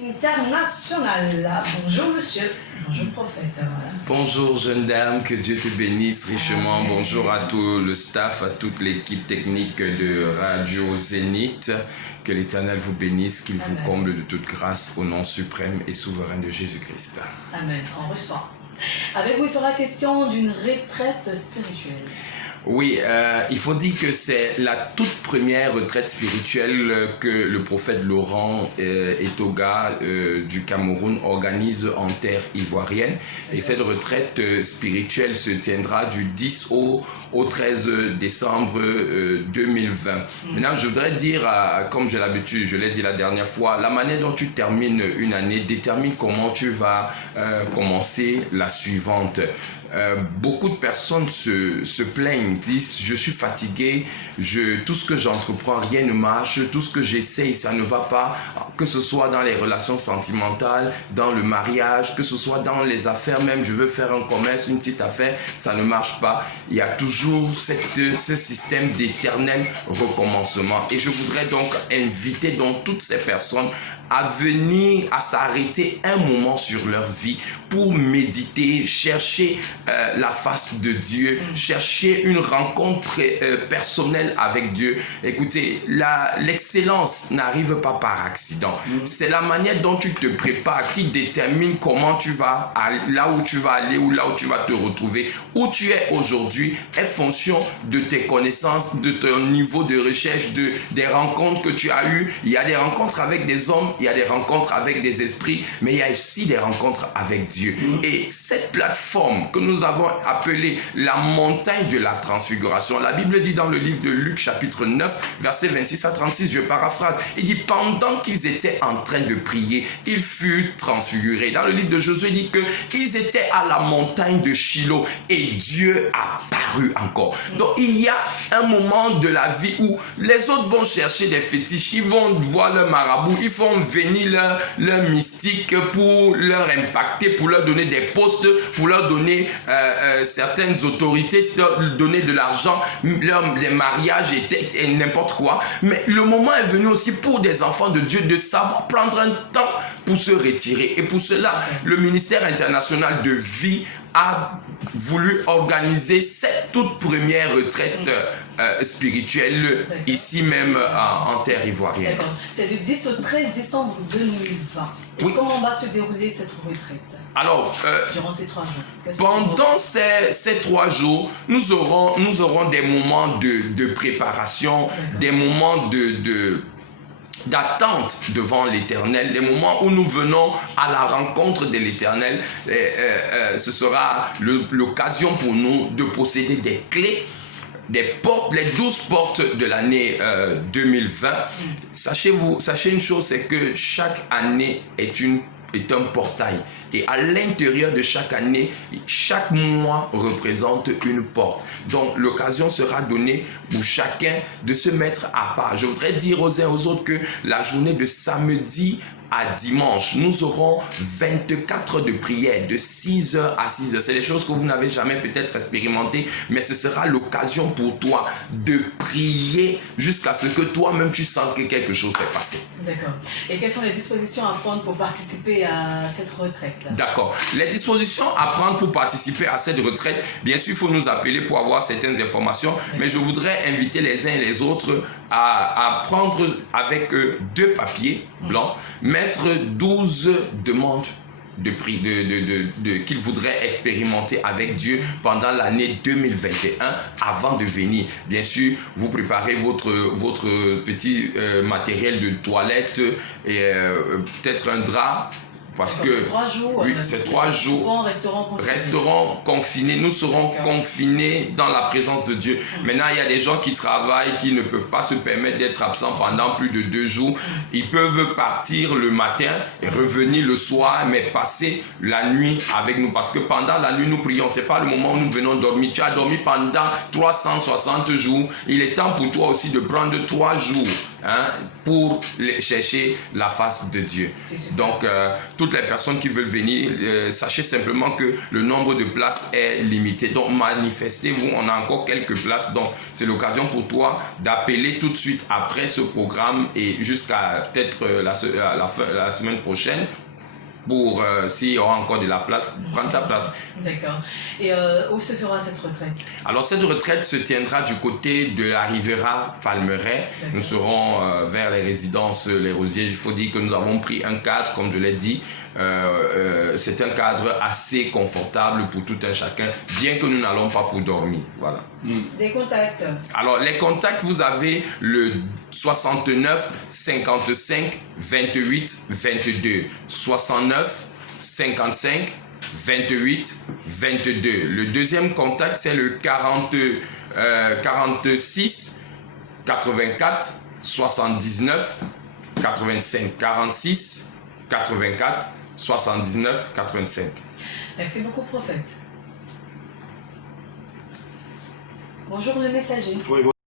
international. Bonjour monsieur, bonjour prophète. Voilà. Bonjour jeune dame, que Dieu te bénisse richement. Amen. Bonjour à tout le staff, à toute l'équipe technique de Radio Zénith. Que l'Éternel vous bénisse, qu'il vous comble de toute grâce au nom suprême et souverain de Jésus-Christ. Amen, on reçoit. Avec vous, il sera question d'une retraite spirituelle. Oui, il faut dire que c'est la toute première retraite spirituelle que le prophète Laurent Etoga du Cameroun organise en terre ivoirienne. Et cette retraite spirituelle se tiendra du 10 au 13 décembre 2020. Maintenant, je voudrais dire, comme j'ai l'habitude, je l'ai dit la dernière fois, la manière dont tu termines une année détermine comment tu vas commencer la suivante. Beaucoup de personnes se plaignent, disent je suis fatigué, tout ce que j'entreprends, rien ne marche, tout ce que j'essaye, ça ne va pas, que ce soit dans les relations sentimentales, dans le mariage, que ce soit dans les affaires même, je veux faire un commerce, une petite affaire, ça ne marche pas. Il y a toujours ce système d'éternel recommencement. Et je voudrais donc inviter donc toutes ces personnes à venir, à s'arrêter un moment sur leur vie pour méditer, chercher la face de Dieu, chercher une rencontre personnelle avec Dieu. Écoutez, l'excellence n'arrive pas par accident. C'est la manière dont tu te prépares qui détermine comment tu vas, là où tu vas aller ou là où tu vas te retrouver. Où tu es aujourd'hui est fonction de tes connaissances, de ton niveau de recherche, des rencontres que tu as eues. Il y a des rencontres avec des hommes, il y a des rencontres avec des esprits, mais il y a aussi des rencontres avec Dieu. Et cette plateforme que nous avons appelée la montagne de la transfiguration, la Bible dit dans le livre de Luc chapitre 9, versets 26 à 36, je paraphrase, il dit pendant qu'ils étaient en train de prier, ils furent transfigurés. Dans le livre de Josué, il dit qu'ils étaient à la montagne de Shiloh et Dieu a paru encore. Donc il y a un moment de la vie où les autres vont chercher des fétiches, ils vont voir leur marabout, ils font venir leur mystique pour leur impacter, pour leur donner des postes, pour leur donner certaines autorités, leur donner de l'argent, les mariages et n'importe quoi. Mais le moment est venu aussi pour des enfants de Dieu de savoir prendre un temps pour se retirer. Et pour cela, le ministère international de vie a voulu organiser cette toute première retraite spirituelle ici même en terre ivoirienne. D'accord. C'est du 10 au 13 décembre 2020. Oui. Comment va se dérouler cette retraite? Alors, durant ces 3 jours. Pendant ces 3 jours, nous aurons des moments de préparation, des moments d'attente devant l'Éternel, des moments où nous venons à la rencontre de l'Éternel. Ce sera l'occasion pour nous de posséder des clés, des portes, les 12 portes de l'année 2020. Sachez une chose, c'est que chaque année est un portail. Et à l'intérieur de chaque année, chaque mois représente une porte. Donc l'occasion sera donnée pour chacun de se mettre à part. Je voudrais dire aux uns aux autres que la journée de samedi à dimanche, nous aurons 24 heures de prière de 6h à 6h. C'est des choses que vous n'avez jamais peut-être expérimentées, mais ce sera l'occasion pour toi de prier jusqu'à ce que toi-même tu sens que quelque chose s'est passé. D'accord. Et quelles sont les dispositions à prendre pour participer à cette retraite? D'accord. Les dispositions à prendre pour participer à cette retraite, bien sûr, il faut nous appeler pour avoir certaines informations, mais je voudrais inviter les uns et les autres à prendre avec 2 papiers blancs, mettre 12 demandes de prix qu'ils voudraient expérimenter avec Dieu pendant l'année 2021 avant de venir. Bien sûr, vous préparez votre petit matériel de toilette et peut-être un drap. Parce que 3 jours, oui, c'est 3 jours. Resteront confinés. Nous serons confinés dans la présence de Dieu. Maintenant, il y a des gens qui travaillent, qui ne peuvent pas se permettre d'être absents pendant plus de 2 jours. Ils peuvent partir le matin et revenir le soir, mais passer la nuit avec nous. Parce que pendant la nuit, nous prions. Ce n'est pas le moment où nous venons dormir. Tu as dormi pendant 360 jours. Il est temps pour toi aussi de prendre 3 jours hein, pour chercher la face de Dieu. Donc, toutes les personnes qui veulent venir, sachez simplement que le nombre de places est limité. Donc, manifestez-vous, on a encore quelques places. Donc, c'est l'occasion pour toi d'appeler tout de suite après ce programme et jusqu'à peut-être la semaine prochaine pour, s'il y aura encore de la place, prendre ta place. D'accord. Et où se fera cette retraite? Alors, cette retraite se tiendra du côté de la Riviera Palmeraie. Nous serons vers les résidences Les Rosiers. Il faut dire que nous avons pris un cadre, comme je l'ai dit. C'est un cadre assez confortable pour tout un chacun, bien que nous n'allons pas pour dormir. Voilà. Des contacts? Alors, les contacts, vous avez le 69 55 28 22. 69 55 28 22. Le deuxième contact, c'est le 46 84 79 85. 46 84 79 85. Merci beaucoup, prophète. Bonjour le messager. Oui,